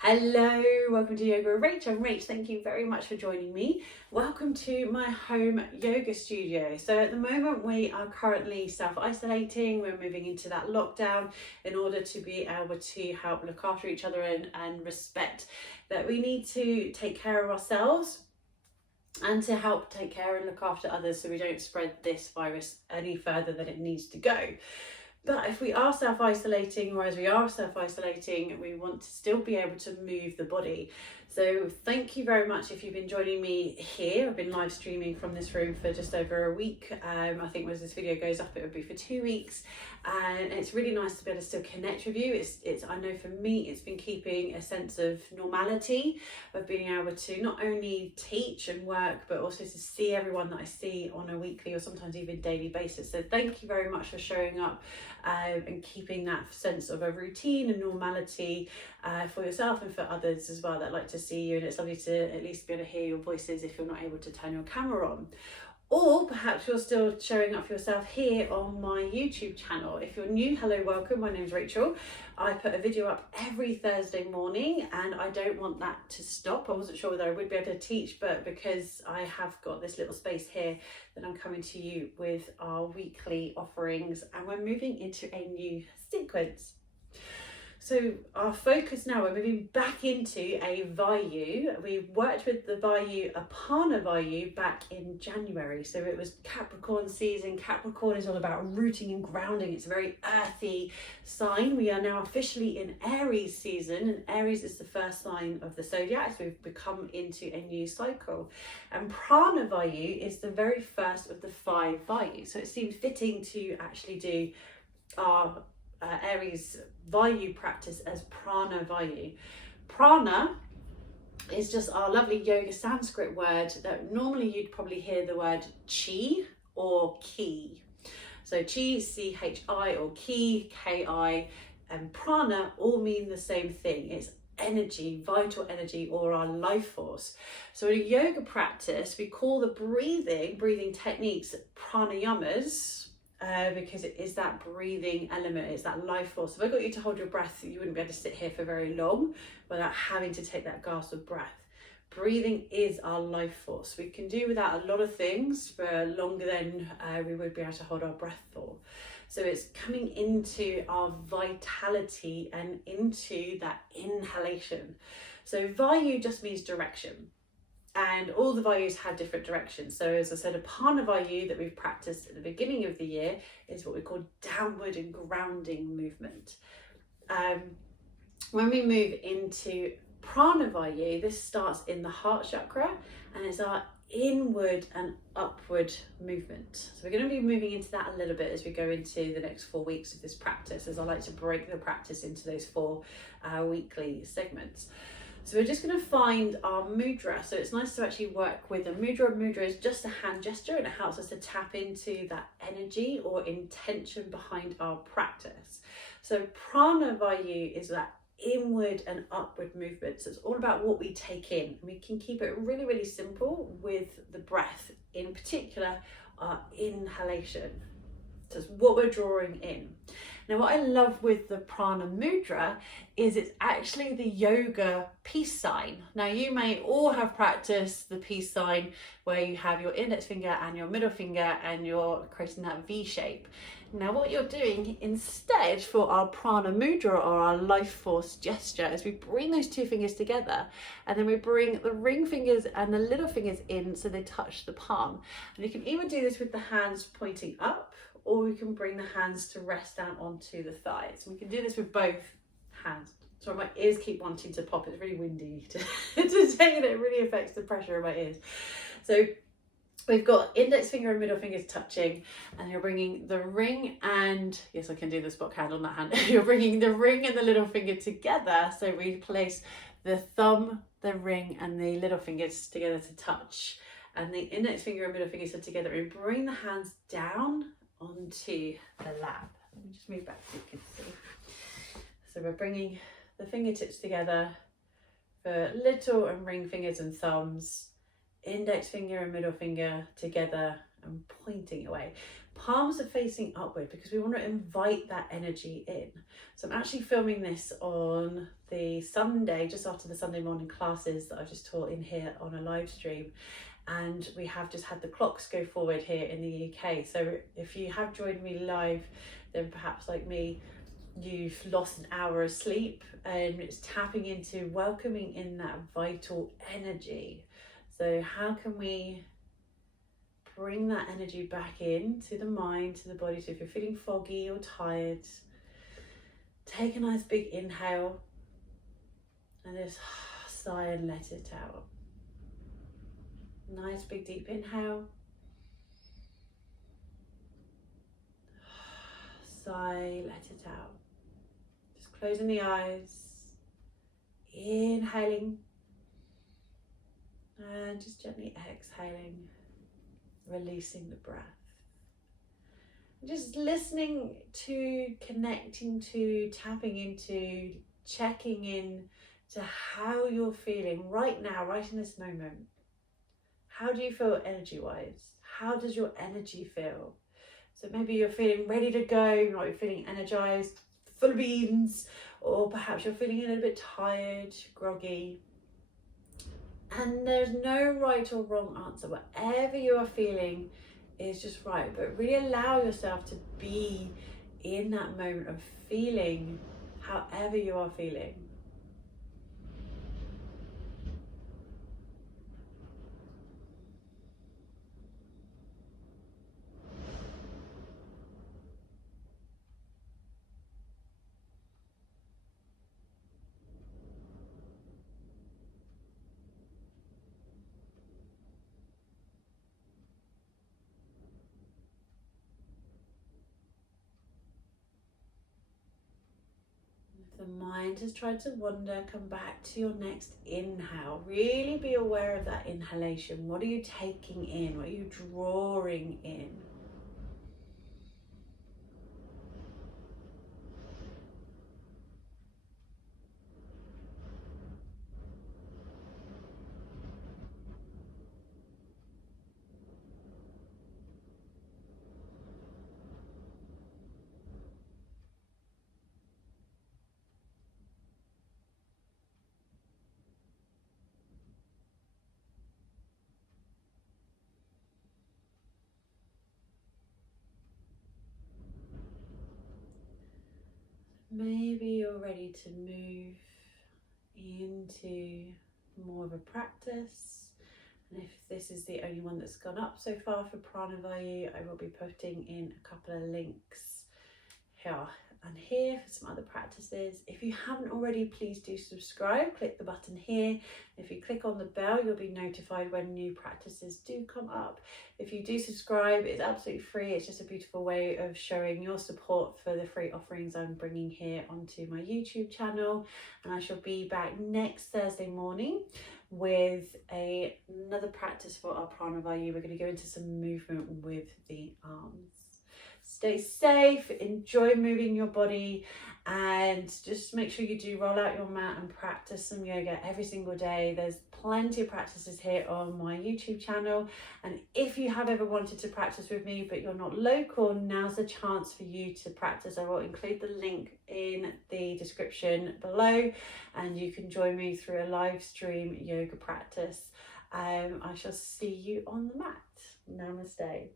Hello, welcome to Yoga with Rach. I'm Rach. Thank you very much for joining me. Welcome to my home yoga studio. So at the moment we are currently self-isolating. We're moving into that lockdown in order to be able to help look after each other and respect that we need to take care of ourselves and to help take care and look after others so we don't spread this virus any further than it needs to go. But if we are self-isolating, or as we are self-isolating, we want to still be able to move the body. So thank you very much if you've been joining me here. I've been live streaming from this room for just over a week. I think when this video goes up, it would be for 2 weeks. And it's really nice to be able to still connect with you. I know for me, it's been keeping a sense of normality, of being able to not only teach and work, but also to see everyone that I see on a weekly or sometimes even daily basis. So thank you very much for showing up and keeping that sense of a routine and normality for yourself and for others as well that like to see you. And it's lovely to at least be able to hear your voices if you're not able to turn your camera on. Or perhaps you're still showing up for yourself here on my YouTube channel. If you're new, hello, welcome. My name's Rachel. I put a video up every Thursday morning and I don't want that to stop. I wasn't sure whether I would be able to teach, but because I have got this little space here, then I'm coming to you with our weekly offerings and we're moving into a new sequence. So our focus now, we're moving back into a Vayu. We worked with the Vayu, a Prana Vayu, back in January. So it was Capricorn season. Capricorn is all about rooting and grounding. It's a very earthy sign. We are now officially in Aries season, and Aries is the first sign of the zodiac. So we've become into a new cycle. And Prana Vayu is the very first of the 5 Vayus. So it seemed fitting to actually do our Aries Vayu practice as Prana Vayu. Prana is just our lovely yoga Sanskrit word that normally you'd probably hear the word chi or ki. So chi, C-H-I, or ki, K-I, and prana all mean the same thing. It's energy, vital energy, or our life force. So in a yoga practice, we call the breathing techniques pranayamas, because it is that breathing element, it's that life force. If I got you to hold your breath, you wouldn't be able to sit here for very long without having to take that gasp of breath. Breathing is our life force. We can do without a lot of things for longer than we would be able to hold our breath for. So it's coming into our vitality and into that inhalation. So Vayu just means direction. And all the Vayus have different directions. So as I said, a Prana Vayu that we've practiced at the beginning of the year is what we call downward and grounding movement. When we move into Prana Vayu, this starts in the heart chakra and it's our inward and upward movement. So we're going to be moving into that a little bit as we go into the next 4 weeks of this practice, as I like to break the practice into those 4 weekly segments. So we're just going to find our mudra. So it's nice to actually work with a mudra. Mudra is just a hand gesture and it helps us to tap into that energy or intention behind our practice. So Prana Vayu is that inward and upward movement. So it's all about what we take in. We can keep it really, really simple with the breath, in particular our inhalation. So it's what we're drawing in. Now, what I love with the Prana Mudra is it's actually the yoga peace sign. Now, you may all have practiced the peace sign where you have your index finger and your middle finger and you're creating that V shape. Now, what you're doing instead for our Prana Mudra or our life force gesture is we bring those 2 fingers together and then we bring the ring fingers and the little fingers in so they touch the palm. And you can even do this with the hands pointing up, or we can bring the hands to rest down onto the thighs. We can do this with both hands. Sorry, my ears keep wanting to pop. It's really windy today and it really affects the pressure in my ears. So we've got index finger and middle fingers touching, and you're bringing the ring and, yes, I can do the spot hand on that hand. You're bringing the ring and the little finger together. So we place the thumb, the ring and the little fingers together to touch. And the index finger and middle fingers are together. We bring the hands down onto the lap. Let me just move back so you can see. So we're bringing the fingertips together for little and ring fingers and thumbs, index finger and middle finger together and pointing away. Palms are facing upward because we want to invite that energy in. So I'm actually filming this on the Sunday, just after the Sunday morning classes that I've just taught in here on a live stream. And we have just had the clocks go forward here in the UK. So if you have joined me live, then perhaps like me, you've lost an hour of sleep, and it's tapping into welcoming in that vital energy. So how can we bring that energy back in to the mind, to the body? So if you're feeling foggy or tired, take a nice big inhale and just sigh and let it out. Nice big deep inhale. Sigh, let it out. Just closing the eyes, inhaling, and just gently exhaling, releasing the breath. Just listening to, connecting to, tapping into, checking in to how you're feeling right now, right in this moment. How do you feel energy-wise? How does your energy feel? So maybe you're feeling ready to go, you're feeling energized, full of beans, or perhaps you're feeling a little bit tired, groggy. And there's no right or wrong answer. Whatever you are feeling is just right, but really allow yourself to be in that moment of feeling however you are feeling. The mind has tried to wander, come back to your next inhale. Really be aware of that inhalation. What are you taking in? What are you drawing in? Maybe you're ready to move into more of a practice. And if this is the only one that's gone up so far for Prana Vayu, I will be putting in a couple of links here and here for some other practices. If you haven't already, please do subscribe. Click the button here. If you click on the bell, you'll be notified when new practices do come up. If you do subscribe, it's absolutely free. It's just a beautiful way of showing your support for the free offerings I'm bringing here onto my YouTube channel. And I shall be back next Thursday morning with another practice for our Prana Vayu. We're going to go into some movement with the arms. Stay safe, enjoy moving your body, and just make sure you do roll out your mat and practice some yoga every single day. There's plenty of practices here on my YouTube channel, and if you have ever wanted to practice with me but you're not local, now's the chance for you to practice. I will include the link in the description below, and you can join me through a live stream yoga practice. I shall see you on the mat. Namaste.